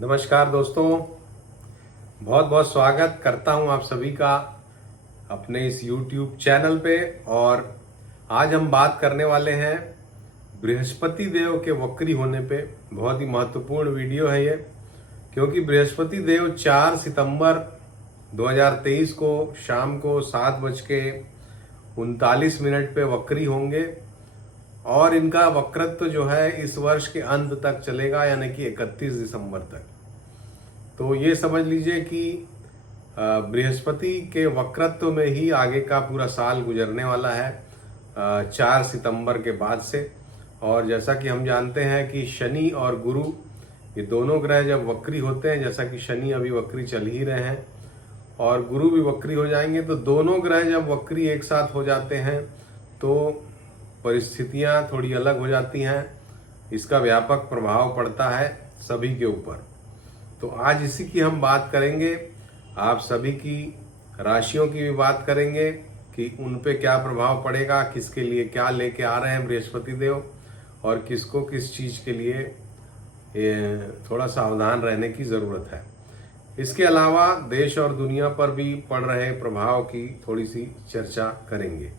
नमस्कार दोस्तों, बहुत बहुत स्वागत करता हूं आप सभी का अपने इस YouTube चैनल पे। और आज हम बात करने वाले हैं बृहस्पति देव के वक्री होने पे। बहुत ही महत्वपूर्ण वीडियो है ये, क्योंकि बृहस्पति देव 4 सितंबर 2023 को शाम को 7:39 पे वक्री होंगे और इनका वक्रत्व जो है इस वर्ष के अंत तक चलेगा, यानी कि 31 दिसंबर तक। तो ये समझ लीजिए कि बृहस्पति के वक्रत्व में ही आगे का पूरा साल गुजरने वाला है 4 सितंबर के बाद से। और जैसा कि हम जानते हैं कि शनि और गुरु ये दोनों ग्रह जब वक्री होते हैं, जैसा कि शनि अभी वक्री चल ही रहे हैं और गुरु भी वक्री हो जाएंगे, तो दोनों ग्रह जब वक्री एक साथ हो जाते हैं तो परिस्थितियां थोड़ी अलग हो जाती हैं। इसका व्यापक प्रभाव पड़ता है सभी के ऊपर। तो आज इसी की हम बात करेंगे। आप सभी की राशियों की भी बात करेंगे कि उन पे क्या प्रभाव पड़ेगा, किसके लिए क्या लेके आ रहे हैं बृहस्पति देव और किसको किस चीज़ के लिए थोड़ा सावधान रहने की ज़रूरत है। इसके अलावा देश और दुनिया पर भी पड़ रहे प्रभाव की थोड़ी सी चर्चा करेंगे।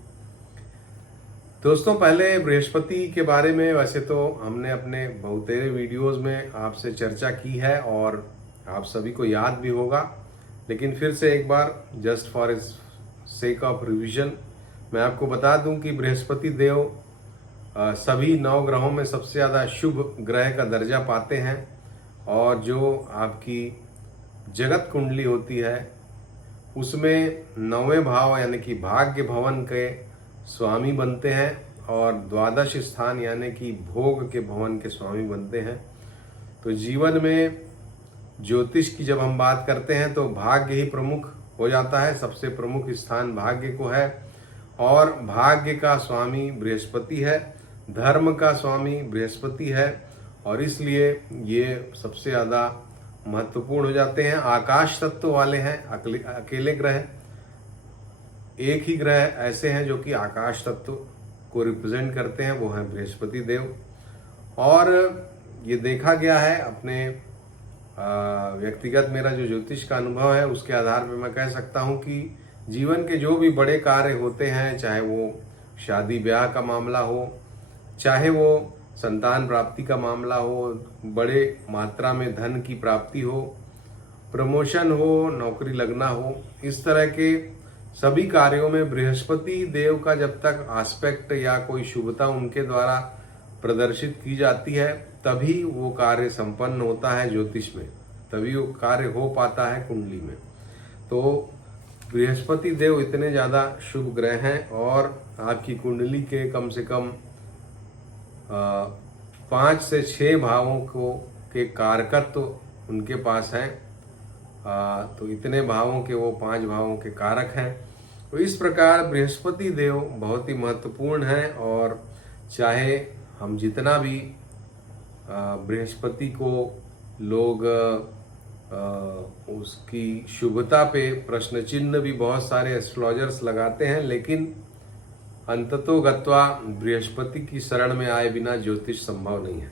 दोस्तों, पहले बृहस्पति के बारे में वैसे तो हमने अपने बहुतेरे वीडियोस में आपसे चर्चा की है और आप सभी को याद भी होगा, लेकिन फिर से एक बार just for sake of revision मैं आपको बता दूं कि बृहस्पति देव सभी 9 ग्रहों में सबसे ज़्यादा शुभ ग्रह का दर्जा पाते हैं और जो आपकी जगत कुंडली होती है उसमें 9वें भाव यानी कि भाग्य भवन के स्वामी बनते हैं और द्वादश स्थान यानी कि भोग के भवन के स्वामी बनते हैं। तो जीवन में ज्योतिष की जब हम बात करते हैं तो भाग्य ही प्रमुख हो जाता है, सबसे प्रमुख स्थान भाग्य को है और भाग्य का स्वामी बृहस्पति है, धर्म का स्वामी बृहस्पति है और इसलिए ये सबसे ज़्यादा महत्वपूर्ण हो जाते हैं। आकाश तत्व वाले हैं, अकेले ग्रह, एक ही ग्रह ऐसे हैं जो कि आकाश तत्व को रिप्रेजेंट करते हैं, वो हैं बृहस्पति देव। और ये देखा गया है अपने व्यक्तिगत मेरा जो ज्योतिष का अनुभव है उसके आधार पर मैं कह सकता हूँ कि जीवन के जो भी बड़े कार्य होते हैं, चाहे वो शादी ब्याह का मामला हो, चाहे वो संतान प्राप्ति का मामला हो, बड़े मात्रा में धन की प्राप्ति हो, प्रमोशन हो, नौकरी लगना हो, इस तरह के सभी कार्यों में बृहस्पति देव का जब तक आस्पेक्ट या कोई शुभता उनके द्वारा प्रदर्शित की जाती है तभी वो कार्य संपन्न होता है ज्योतिष में, तभी वो कार्य हो पाता है कुंडली में। तो बृहस्पति देव इतने ज़्यादा शुभ ग्रह हैं और आपकी कुंडली के कम से कम 5 से 6 भावों को के कारकत्व उनके पास हैं। तो इतने भावों के वो 5 भावों के कारक हैं। तो इस प्रकार बृहस्पति देव बहुत ही महत्वपूर्ण हैं और चाहे हम जितना भी बृहस्पति को लोग उसकी शुभता पे प्रश्न चिन्ह भी बहुत सारे एस्ट्रोलॉजर्स लगाते हैं, लेकिन अंततो गत्वा बृहस्पति की शरण में आए बिना ज्योतिष संभव नहीं है।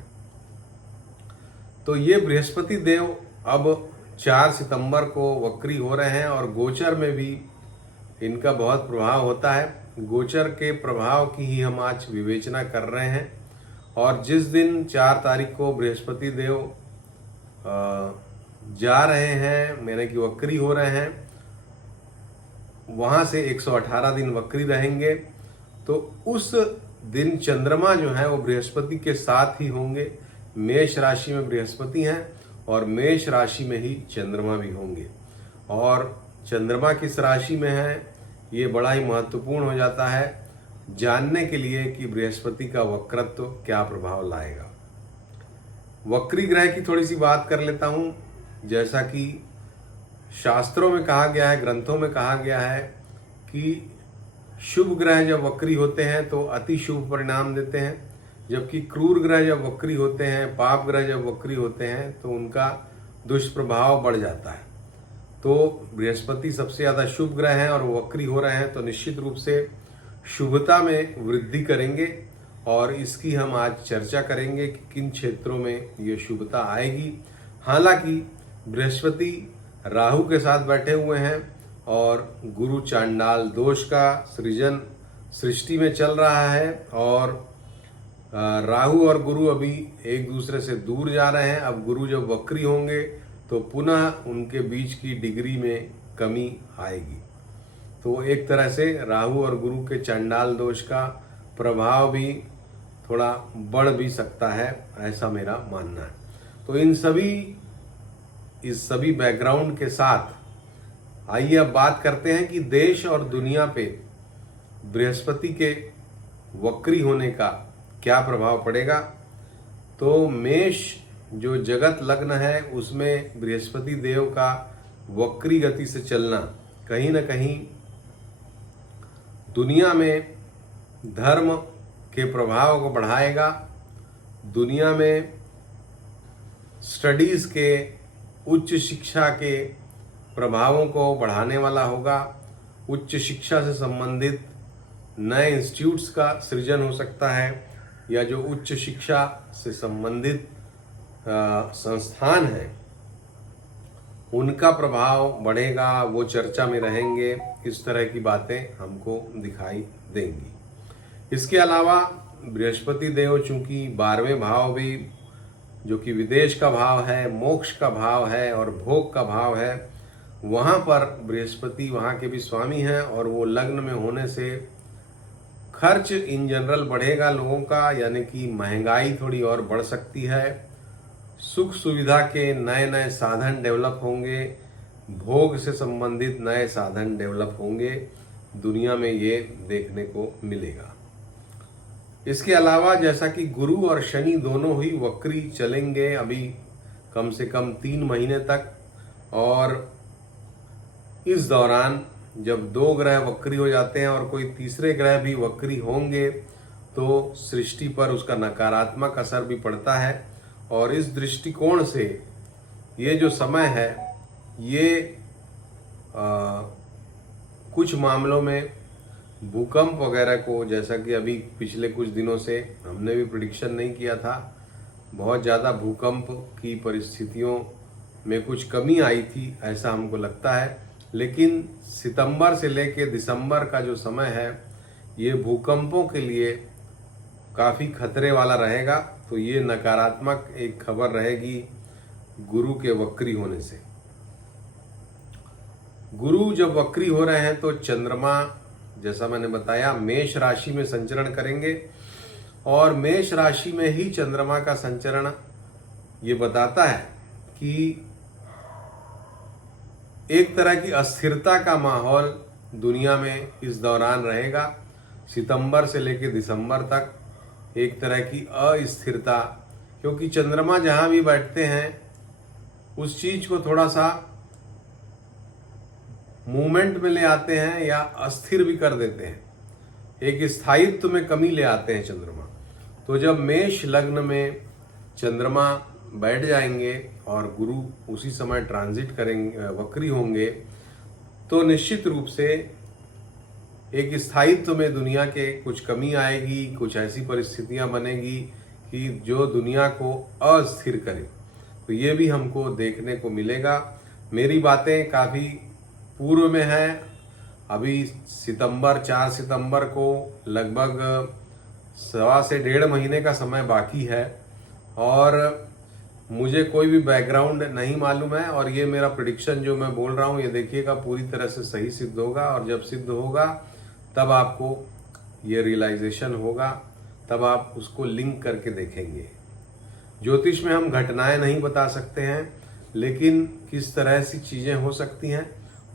तो ये बृहस्पति देव अब 4 सितंबर को वक्री हो रहे हैं और गोचर में भी इनका बहुत प्रभाव होता है। गोचर के प्रभाव की ही हम आज विवेचना कर रहे हैं और जिस दिन 4 तारीख को बृहस्पति देव जा रहे हैं, मैंने कि वक्री हो रहे हैं, वहाँ से 118 दिन वक्री रहेंगे। तो उस दिन चंद्रमा जो है वो बृहस्पति के साथ ही होंगे। मेष राशि में बृहस्पति हैं और मेष राशि में ही चंद्रमा भी होंगे और चंद्रमा किस राशि में है ये बड़ा ही महत्वपूर्ण हो जाता है जानने के लिए कि बृहस्पति का वक्रत्व क्या प्रभाव लाएगा। वक्री ग्रह की थोड़ी सी बात कर लेता हूँ। जैसा कि शास्त्रों में कहा गया है, ग्रंथों में कहा गया है कि शुभ ग्रह जब वक्री होते हैं तो अति शुभ परिणाम देते हैं, जबकि क्रूर ग्रह जब वक्री होते हैं, पाप ग्रह जब वक्री होते हैं तो उनका दुष्प्रभाव बढ़ जाता है। तो बृहस्पति सबसे ज़्यादा शुभ ग्रह हैं और वो वक्री हो रहे हैं तो निश्चित रूप से शुभता में वृद्धि करेंगे और इसकी हम आज चर्चा करेंगे कि किन क्षेत्रों में ये शुभता आएगी हालांकि बृहस्पति राहु के साथ बैठे हुए हैं और गुरु चांडाल दोष का सृजन सृष्टि में चल रहा है और राहु और गुरु अभी एक दूसरे से दूर जा रहे हैं। अब गुरु जब वक्री होंगे तो पुनः उनके बीच की डिग्री में कमी आएगी। तो एक तरह से राहु और गुरु के चांडाल दोष का प्रभाव भी थोड़ा बढ़ भी सकता है, ऐसा मेरा मानना है। तो इस सभी बैकग्राउंड के साथ आइए अब बात करते हैं कि देश और दुनिया पे बृहस्पति के वक्री होने का क्या प्रभाव पड़ेगा। तो मेष जो जगत लग्न है उसमें बृहस्पति देव का वक्री गति से चलना कहीं ना कहीं दुनिया में धर्म के प्रभाव को बढ़ाएगा, दुनिया में स्टडीज के, उच्च शिक्षा के प्रभावों को बढ़ाने वाला होगा। उच्च शिक्षा से संबंधित नए इंस्टीट्यूट्स का सृजन हो सकता है या जो उच्च शिक्षा से संबंधित संस्थान हैं उनका प्रभाव बढ़ेगा, वो चर्चा में रहेंगे। इस तरह की बातें हमको दिखाई देंगी। इसके अलावा बृहस्पति देव चूंकि 12वें भाव भी जो कि विदेश का भाव है, मोक्ष का भाव है और भोग का भाव है, वहाँ पर बृहस्पति वहाँ के भी स्वामी हैं और वो लग्न में होने से खर्च इन जनरल बढ़ेगा लोगों का, यानी कि महंगाई थोड़ी और बढ़ सकती है। सुख सुविधा के नए नए साधन डेवलप होंगे, भोग से संबंधित नए साधन डेवलप होंगे, दुनिया में ये देखने को मिलेगा। इसके अलावा जैसा कि गुरु और शनि दोनों ही वक्री चलेंगे अभी कम से कम 3 महीने तक, और इस दौरान जब 2 ग्रह वक्री हो जाते हैं और कोई तीसरे ग्रह भी वक्री होंगे तो सृष्टि पर उसका नकारात्मक असर भी पड़ता है। और इस दृष्टिकोण से ये जो समय है ये कुछ मामलों में भूकंप वगैरह को, जैसा कि अभी पिछले कुछ दिनों से हमने भी प्रेडिक्शन नहीं किया था, बहुत ज़्यादा भूकंप की परिस्थितियों में कुछ कमी आई थी ऐसा हमको लगता है। लेकिन सितंबर से लेकर दिसंबर का जो समय है ये भूकंपों के लिए काफ़ी खतरे वाला रहेगा। तो ये नकारात्मक एक खबर रहेगी गुरु के वक्री होने से। गुरु जब वक्री हो रहे हैं तो चंद्रमा, जैसा मैंने बताया, मेष राशि में संचरण करेंगे और मेष राशि में ही चंद्रमा का संचरण ये बताता है कि एक तरह की अस्थिरता का माहौल दुनिया में इस दौरान रहेगा। सितंबर से लेकर दिसंबर तक एक तरह की अस्थिरता, क्योंकि चंद्रमा जहां भी बैठते हैं उस चीज को थोड़ा सा मूवमेंट में ले आते हैं या अस्थिर भी कर देते हैं, एक स्थायित्व में कमी ले आते हैं चंद्रमा। तो जब मेष लग्न में चंद्रमा बैठ जाएंगे और गुरु उसी समय ट्रांजिट करेंगे, वक्री होंगे, तो निश्चित रूप से एक स्थायित्व में दुनिया के कुछ कमी आएगी, कुछ ऐसी परिस्थितियां बनेगी कि जो दुनिया को अस्थिर करे। तो ये भी हमको देखने को मिलेगा। मेरी बातें काफ़ी पूर्व में हैं, अभी 4 सितंबर को लगभग 1.25 से 1.5 महीने का समय बाकी है और मुझे कोई भी बैकग्राउंड नहीं मालूम है। और ये मेरा प्रेडिक्शन जो मैं बोल रहा हूँ ये देखिएगा पूरी तरह से सही सिद्ध होगा, और जब सिद्ध होगा तब आपको ये रियलाइजेशन होगा, तब आप उसको लिंक करके देखेंगे। ज्योतिष में हम घटनाएं नहीं बता सकते हैं, लेकिन किस तरह से चीज़ें हो सकती हैं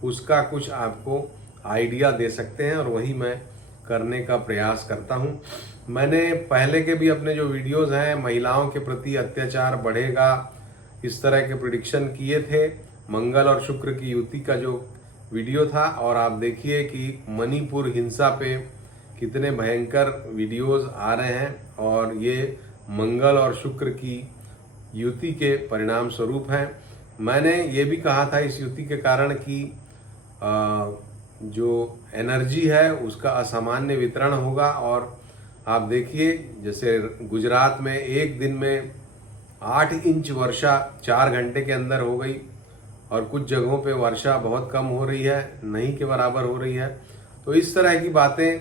उसका कुछ आपको आइडिया दे सकते हैं, और वही मैं करने का प्रयास करता हूं। मैंने पहले के भी अपने जो वीडियोस हैं, महिलाओं के प्रति अत्याचार बढ़ेगा, इस तरह के प्रेडिक्शन किए थे। मंगल और शुक्र की युति का जो वीडियो था, और आप देखिए कि मणिपुर हिंसा पे कितने भयंकर वीडियोस आ रहे हैं, और ये मंगल और शुक्र की युति के परिणाम स्वरूप हैं। मैंने ये भी कहा था इस युति के कारण कि जो एनर्जी है उसका असामान्य वितरण होगा, और आप देखिए जैसे गुजरात में एक दिन में 8 इंच वर्षा 4 घंटे के अंदर हो गई, और कुछ जगहों पे वर्षा बहुत कम हो रही है, नहीं के बराबर हो रही है। तो इस तरह की बातें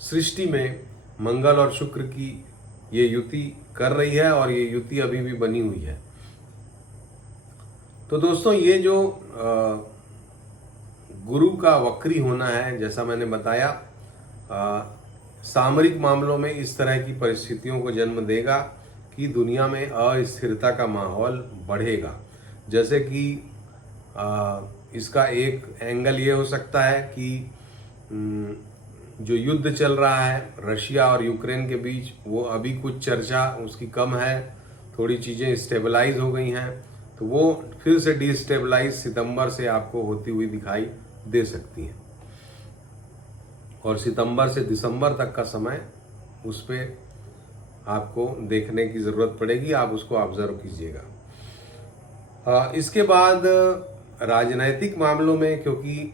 सृष्टि में मंगल और शुक्र की ये युति कर रही है, और ये युति अभी भी बनी हुई है। तो दोस्तों, ये जो गुरु का वक्री होना है, जैसा मैंने बताया, सामरिक मामलों में इस तरह की परिस्थितियों को जन्म देगा कि दुनिया में अस्थिरता का माहौल बढ़ेगा। जैसे कि इसका एक एंगल ये हो सकता है कि जो युद्ध चल रहा है रशिया और यूक्रेन के बीच, वो अभी कुछ चर्चा उसकी कम है, थोड़ी चीज़ें स्टेबलाइज हो गई हैं, तो वो फिर से डिस्टेबलाइज सितंबर से आपको होती हुई दिखाई दे सकती हैं। और सितंबर से दिसंबर तक का समय उस पर आपको देखने की ज़रूरत पड़ेगी, आप उसको ऑब्जर्व कीजिएगा। इसके बाद राजनैतिक मामलों में, क्योंकि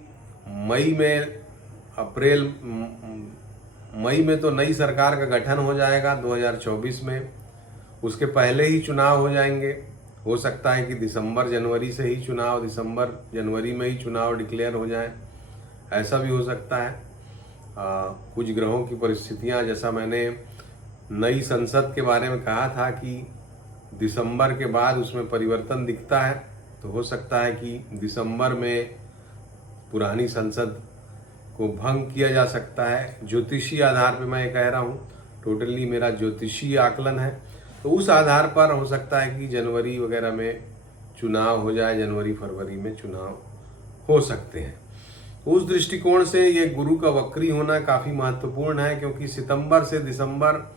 मई में तो नई सरकार का गठन हो जाएगा 2024 में, उसके पहले ही चुनाव हो जाएंगे। हो सकता है कि दिसंबर जनवरी में ही चुनाव डिक्लेयर हो जाए, ऐसा भी हो सकता है। कुछ ग्रहों की परिस्थितियां, जैसा मैंने नई संसद के बारे में कहा था कि दिसंबर के बाद उसमें परिवर्तन दिखता है, तो हो सकता है कि दिसंबर में पुरानी संसद को भंग किया जा सकता है। ज्योतिषीय आधार पे मैं ये कह रहा हूँ, टोटली मेरा ज्योतिषीय आकलन है, तो उस आधार पर हो सकता है कि जनवरी वगैरह में चुनाव हो जाए, जनवरी फरवरी में चुनाव हो सकते हैं। उस दृष्टिकोण से ये गुरु का वक्री होना काफी महत्वपूर्ण है, क्योंकि सितंबर से दिसंबर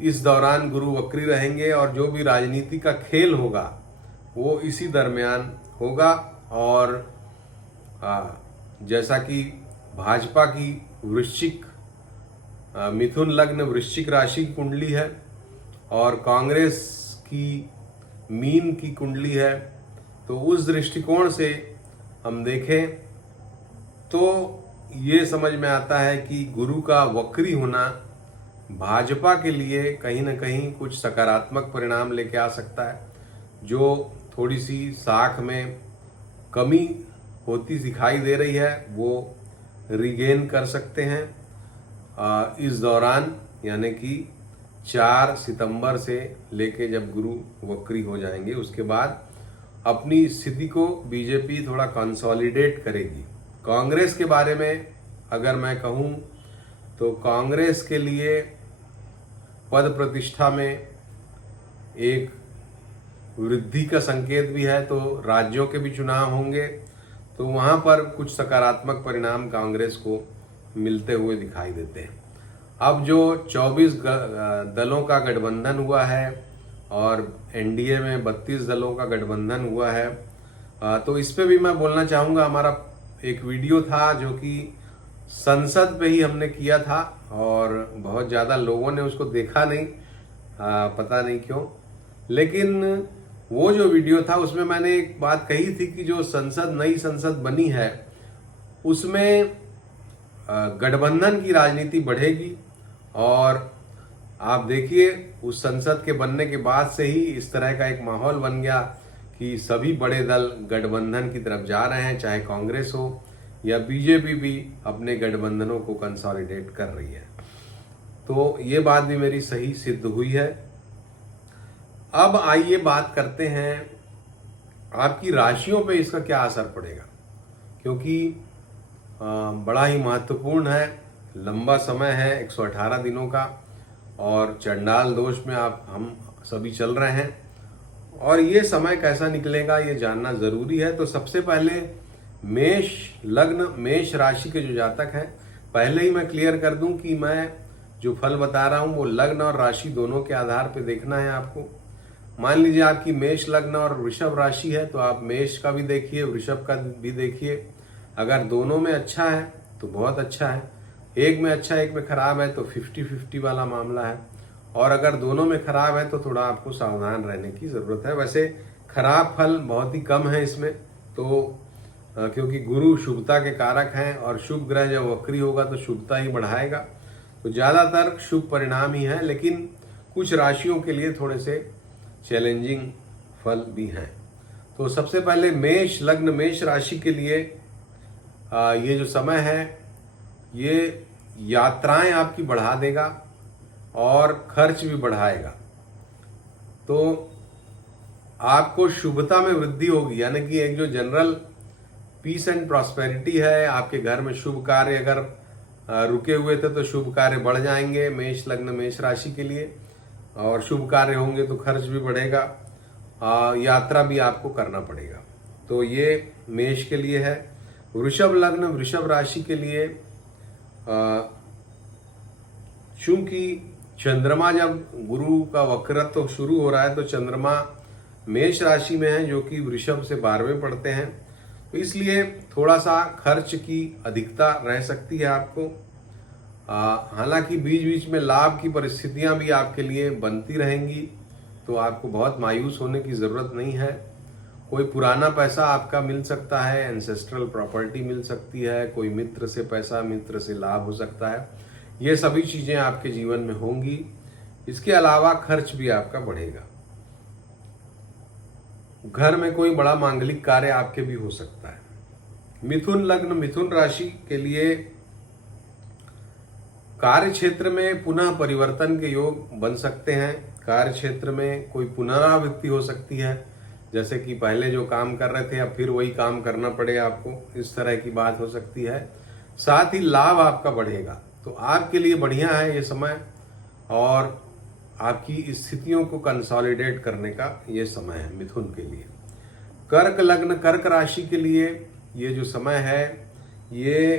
इस दौरान गुरु वक्री रहेंगे, और जो भी राजनीति का खेल होगा वो इसी दरमियान होगा। और जैसा कि भाजपा की मिथुन लग्न वृश्चिक राशि की कुंडली है, और कांग्रेस की मीन की कुंडली है, तो उस दृष्टिकोण से हम देखें तो ये समझ में आता है कि गुरु का वक्री होना भाजपा के लिए कहीं ना कहीं कुछ सकारात्मक परिणाम लेके आ सकता है। जो थोड़ी सी साख में कमी होती दिखाई दे रही है, वो रिगेन कर सकते हैं इस दौरान, यानी कि 4 सितंबर से लेके जब गुरु वक्री हो जाएंगे, उसके बाद अपनी स्थिति को बीजेपी थोड़ा कंसोलिडेट करेगी। कांग्रेस के बारे में अगर मैं कहूं तो कांग्रेस के लिए पद प्रतिष्ठा में एक वृद्धि का संकेत भी है, तो राज्यों के भी चुनाव होंगे, तो वहां पर कुछ सकारात्मक परिणाम कांग्रेस को मिलते हुए दिखाई देते हैं। अब जो 24 दलों का गठबंधन हुआ है और एनडीए में 32 दलों का गठबंधन हुआ है, तो इस पे भी मैं बोलना चाहूँगा। हमारा एक वीडियो था जो कि संसद पे ही हमने किया था, और बहुत ज़्यादा लोगों ने उसको देखा नहीं, पता नहीं क्यों, लेकिन वो जो वीडियो था उसमें मैंने एक बात कही थी कि जो नई संसद बनी है उसमें गठबंधन की राजनीति बढ़ेगी, और आप देखिए उस संसद के बनने के बाद से ही इस तरह का एक माहौल बन गया कि सभी बड़े दल गठबंधन की तरफ जा रहे हैं, चाहे कांग्रेस हो या बीजेपी भी अपने गठबंधनों को कंसोलिडेट कर रही है। तो ये बात भी मेरी सही सिद्ध हुई है। अब आइए बात करते हैं आपकी राशियों पे इसका क्या असर पड़ेगा, क्योंकि बड़ा ही महत्वपूर्ण है, लंबा समय है 118 दिनों का, और चंडाल दोष में हम सभी चल रहे हैं, और ये समय कैसा निकलेगा ये जानना जरूरी है। तो सबसे पहले मेष लग्न मेष राशि के जो जातक हैं, पहले ही मैं क्लियर कर दूं कि मैं जो फल बता रहा हूं वो लग्न और राशि दोनों के आधार पे देखना है आपको। मान लीजिए आपकी मेष लग्न और वृषभ राशि है, तो आप मेष का भी देखिए, वृषभ का भी देखिए। अगर दोनों में अच्छा है तो बहुत अच्छा है, एक में अच्छा एक में खराब है तो 50-50 वाला मामला है, और अगर दोनों में खराब है तो थोड़ा आपको सावधान रहने की जरूरत है। वैसे खराब फल बहुत ही कम है इसमें, तो क्योंकि गुरु शुभता के कारक हैं, और शुभ ग्रह जब वक्री होगा तो शुभता ही बढ़ाएगा, तो ज्यादातर शुभ परिणाम ही है। लेकिन कुछ राशियों के लिए थोड़े से चैलेंजिंग फल भी हैं। तो सबसे पहले मेष लग्न, मेष राशि के लिए ये जो समय है ये यात्राएं आपकी बढ़ा देगा और खर्च भी बढ़ाएगा। तो आपको शुभता में वृद्धि होगी, यानी कि एक जो जनरल पीस एंड प्रॉस्पेरिटी है, आपके घर में शुभ कार्य अगर रुके हुए थे तो शुभ कार्य बढ़ जाएंगे मेष लग्न मेष राशि के लिए, और शुभ कार्य होंगे तो खर्च भी बढ़ेगा, यात्रा भी आपको करना पड़ेगा। तो ये मेष के लिए है। वृषभ लग्न वृषभ राशि के लिए चूंकि चंद्रमा जब गुरु का वक्रत्व शुरू हो रहा है तो चंद्रमा मेष राशि में है जो कि वृषभ से 12वें पड़ते हैं, तो इसलिए थोड़ा सा खर्च की अधिकता रह सकती है आपको। हालांकि बीच बीच में लाभ की परिस्थितियां भी आपके लिए बनती रहेंगी, तो आपको बहुत मायूस होने की ज़रूरत नहीं है। कोई पुराना पैसा आपका मिल सकता है, एंसेस्ट्रल प्रॉपर्टी मिल सकती है, कोई मित्र से पैसा, मित्र से लाभ हो सकता है, ये सभी चीज़ें आपके जीवन में होंगी। इसके अलावा खर्च भी आपका बढ़ेगा। घर में कोई बड़ा मांगलिक कार्य आपके भी हो सकता है। मिथुन लग्न मिथुन राशि के लिए कार्य क्षेत्र में पुनः परिवर्तन के योग बन सकते हैं। कार्य क्षेत्र में कोई पुनरावृत्ति हो सकती है, जैसे कि पहले जो काम कर रहे थे अब फिर वही काम करना पड़े आपको, इस तरह की बात हो सकती है। साथ ही लाभ आपका बढ़ेगा, तो आपके लिए बढ़िया है ये समय, और आपकी स्थितियों को कंसोलिडेट करने का ये समय है मिथुन के लिए। कर्क लग्न कर्क राशि के लिए ये जो समय है ये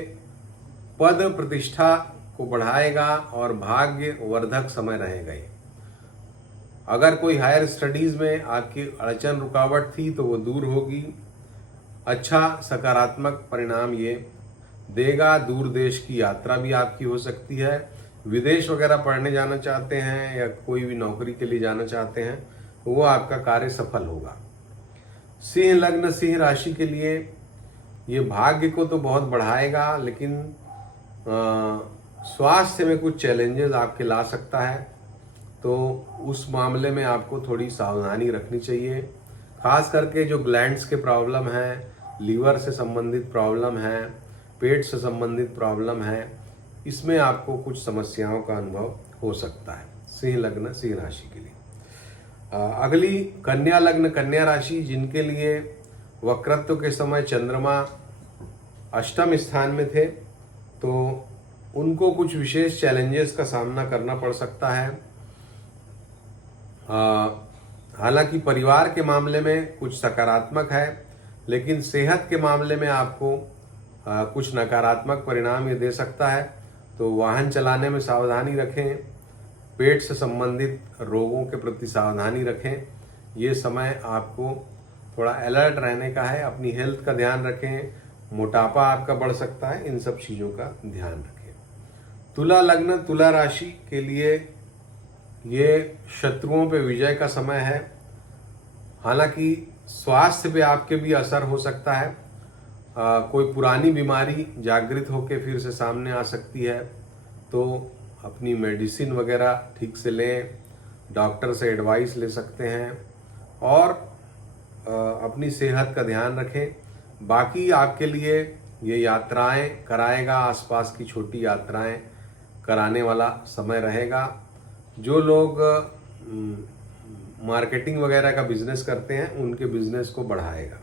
पद प्रतिष्ठा को बढ़ाएगा और भाग्य वर्धक समय रहेगा ये। अगर कोई हायर स्टडीज में आपकी अड़चन रुकावट थी तो वो दूर होगी। अच्छा सकारात्मक परिणाम ये देगा। दूर देश की यात्रा भी आपकी हो सकती है। विदेश वगैरह पढ़ने जाना चाहते हैं या कोई भी नौकरी के लिए जाना चाहते हैं तो वो आपका कार्य सफल होगा। सिंह लग्न सिंह राशि के लिए ये भाग्य को तो बहुत बढ़ाएगा, लेकिन स्वास्थ्य में कुछ चैलेंजेस आपके ला सकता है, तो उस मामले में आपको थोड़ी सावधानी रखनी चाहिए। खास करके जो ग्लैंड्स के प्रॉब्लम है, लीवर से संबंधित प्रॉब्लम है, पेट से संबंधित प्रॉब्लम है, इसमें आपको कुछ समस्याओं का अनुभव हो सकता है सिंह लग्न सिंह राशि के लिए। अगली कन्या लग्न कन्या राशि, जिनके लिए वक्रत्व के समय चंद्रमा अष्टम स्थान में थे, तो उनको कुछ विशेष चैलेंजेस का सामना करना पड़ सकता है। हालांकि परिवार के मामले में कुछ सकारात्मक है, लेकिन सेहत के मामले में आपको कुछ नकारात्मक परिणाम ये दे सकता है। तो वाहन चलाने में सावधानी रखें, पेट से संबंधित रोगों के प्रति सावधानी रखें। ये समय आपको थोड़ा अलर्ट रहने का है, अपनी हेल्थ का ध्यान रखें। मोटापा आपका बढ़ सकता है, इन सब चीज़ों का ध्यान रखें। तुला लग्न तुला राशि के लिए ये शत्रुओं पे विजय का समय है। हालांकि स्वास्थ्य पे आपके भी असर हो सकता है। कोई पुरानी बीमारी जागृत होकर फिर से सामने आ सकती है, तो अपनी मेडिसिन वगैरह ठीक से लें, डॉक्टर से एडवाइस ले सकते हैं और अपनी सेहत का ध्यान रखें। बाकी आपके लिए ये यात्राएं कराएगा, आसपास की छोटी यात्राएं कराने वाला समय रहेगा। जो लोग मार्केटिंग वगैरह का बिजनेस करते हैं उनके बिजनेस को बढ़ाएगा।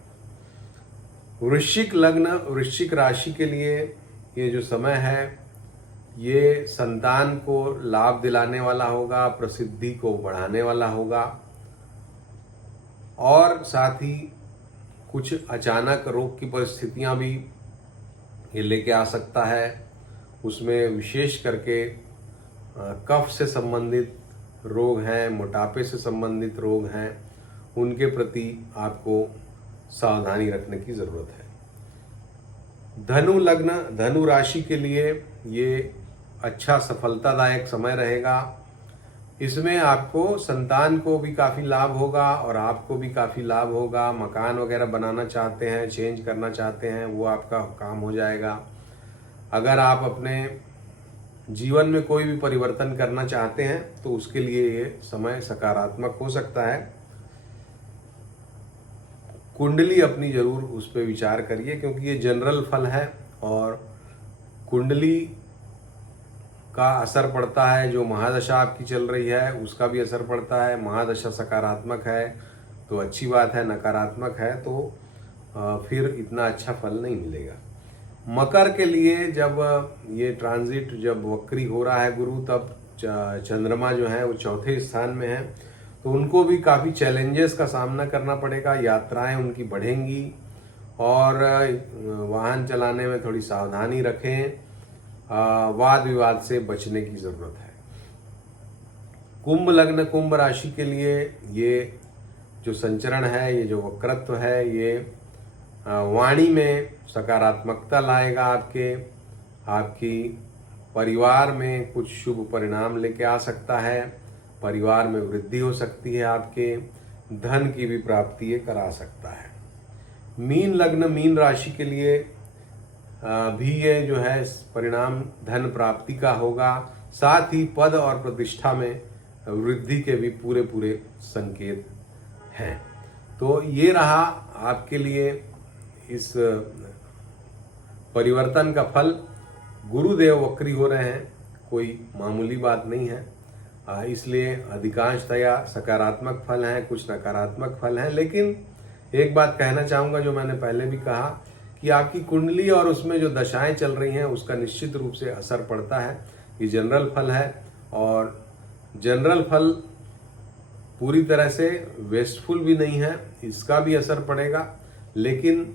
वृश्चिक लग्न वृश्चिक राशि के लिए ये जो समय है ये संतान को लाभ दिलाने वाला होगा, प्रसिद्धि को बढ़ाने वाला होगा, और साथ ही कुछ अचानक रोग की परिस्थितियां भी ये लेके आ सकता है। उसमें विशेष करके कफ से संबंधित रोग हैं, मोटापे से संबंधित रोग हैं, उनके प्रति आपको सावधानी रखने की ज़रूरत है। धनु लग्न धनु राशि के लिए ये अच्छा सफलतादायक समय रहेगा। इसमें आपको संतान को भी काफ़ी लाभ होगा और आपको भी काफ़ी लाभ होगा। मकान वगैरह बनाना चाहते हैं, चेंज करना चाहते हैं, वो आपका काम हो जाएगा। अगर आप अपने जीवन में कोई भी परिवर्तन करना चाहते हैं तो उसके लिए ये समय सकारात्मक हो सकता है। कुंडली अपनी जरूर उस पर विचार करिए, क्योंकि ये जनरल फल है और कुंडली का असर पड़ता है। जो महादशा आपकी चल रही है उसका भी असर पड़ता है। महादशा सकारात्मक है तो अच्छी बात है, नकारात्मक है तो फिर इतना अच्छा फल नहीं मिलेगा। मकर के लिए जब ये ट्रांजिट जब वक्री हो रहा है गुरु, तब चंद्रमा जो है वो चौथे स्थान में है, तो उनको भी काफ़ी चैलेंजेस का सामना करना पड़ेगा। यात्राएं उनकी बढ़ेंगी और वाहन चलाने में थोड़ी सावधानी रखें। वाद विवाद से बचने की ज़रूरत है। कुंभ लग्न कुंभ राशि के लिए ये जो संचरण है, ये जो वक्रत्व है, ये वाणी में सकारात्मकता लाएगा। आपकी परिवार में कुछ शुभ परिणाम लेके आ सकता है। परिवार में वृद्धि हो सकती है। आपके धन की भी प्राप्ति ये करा सकता है। मीन लग्न मीन राशि के लिए भी ये जो है परिणाम धन प्राप्ति का होगा। साथ ही पद और प्रतिष्ठा में वृद्धि के भी पूरे पूरे संकेत हैं। तो ये रहा आपके लिए इस परिवर्तन का फल। गुरुदेव वक्री हो रहे हैं, कोई मामूली बात नहीं है, इसलिए अधिकांशतया सकारात्मक फल हैं, कुछ नकारात्मक फल हैं। लेकिन एक बात कहना चाहूँगा जो मैंने पहले भी कहा कि आपकी कुंडली और उसमें जो दशाएं चल रही हैं उसका निश्चित रूप से असर पड़ता है। ये जनरल फल है और जनरल फल पूरी तरह से वेस्टफुल भी नहीं है, इसका भी असर पड़ेगा। लेकिन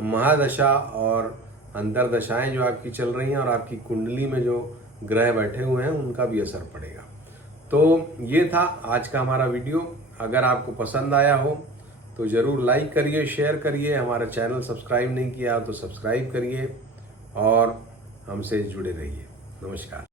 महादशा और अंतरदशाएं जो आपकी चल रही हैं और आपकी कुंडली में जो ग्रह बैठे हुए हैं उनका भी असर पड़ेगा। तो ये था आज का हमारा वीडियो। अगर आपको पसंद आया हो तो ज़रूर लाइक करिए, शेयर करिए। हमारा चैनल सब्सक्राइब नहीं किया तो सब्सक्राइब करिए और हमसे जुड़े रहिए। नमस्कार।